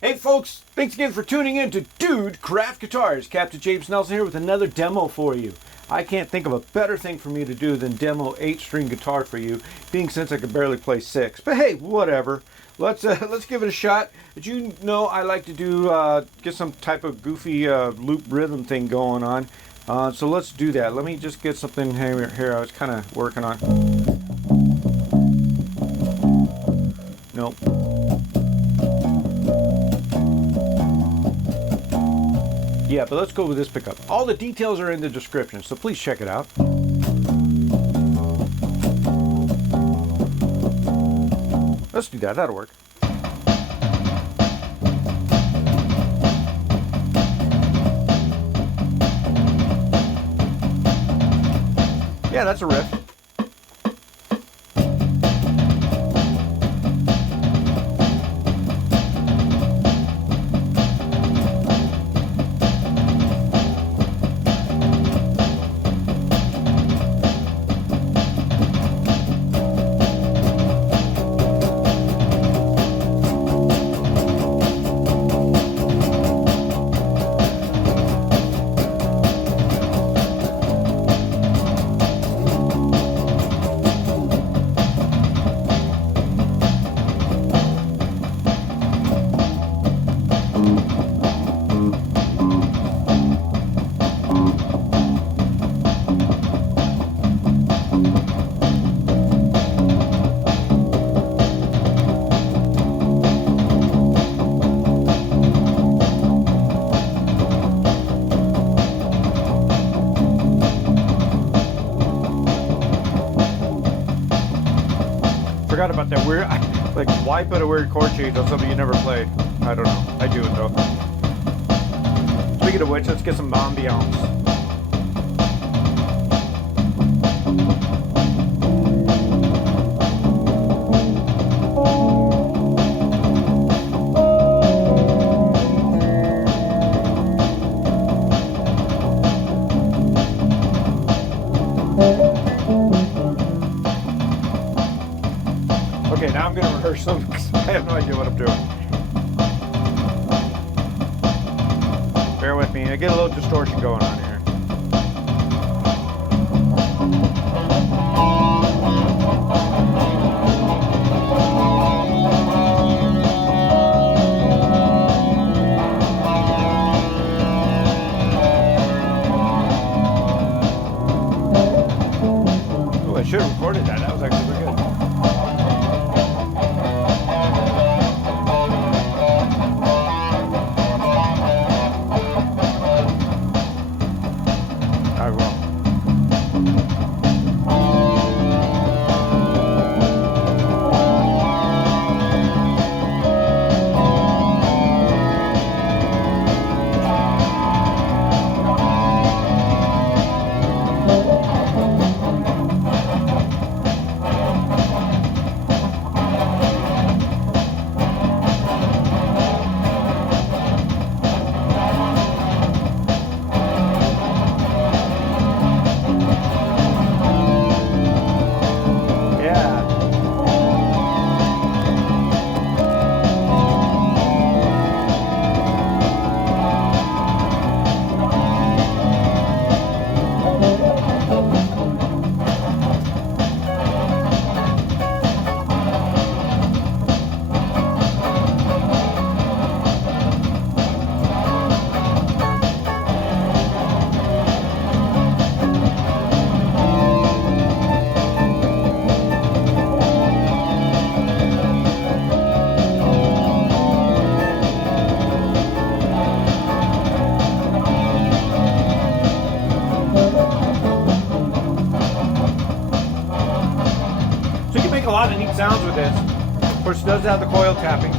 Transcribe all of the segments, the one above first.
Hey folks, thanks again for tuning in to Dude Craft Guitars. Captain James Nelson here with another demo for you. I can't think of a better thing for me to do than demo 8-string guitar for you, being since I could barely play 6. But hey, whatever. Let's give it a shot. As you know, I like to do get some type of goofy loop rhythm thing going on. So let's do that. Let me just get something here I was kind of working on. Nope. Yeah, but let's go with this pickup. All the details are in the description, so please check it out. Let's do that, that'll work. Yeah, that's a riff. Forgot about that weird, like, why put a weird chord change on something you never played? I don't know. I do it though. Speaking of which, let's get some ambiance. Okay, now I'm going to rehearse some because I have no idea what I'm doing. Bear with me, I get a little distortion going on here. Oh, I should have recorded that. That was actually pretty good. A lot of neat sounds with this. Of course, it does have the coil tapping.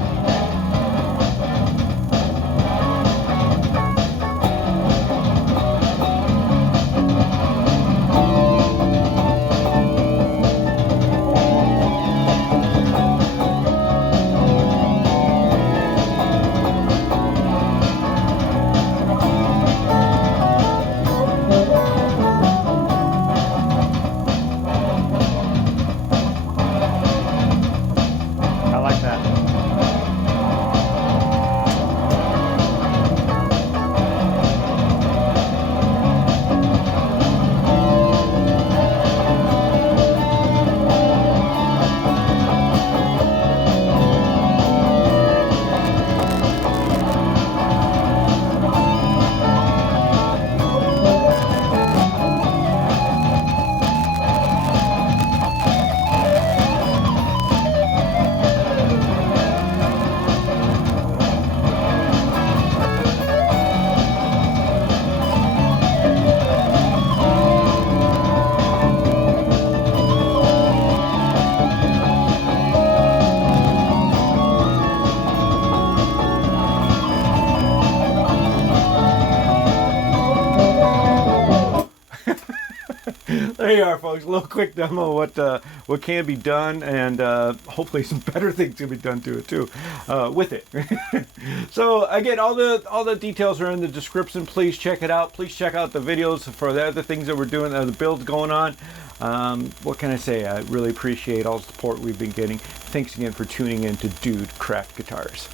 I like that. there you are, folks. A little quick demo of what can be done, and hopefully some better things can be done to it too, with it. So again, all the details are in the description. Please check it out. Please check out the videos for the other things that we're doing, the builds going on. What can I say? I really appreciate all the support we've been getting. Thanks again for tuning in to Dude Craft Guitars.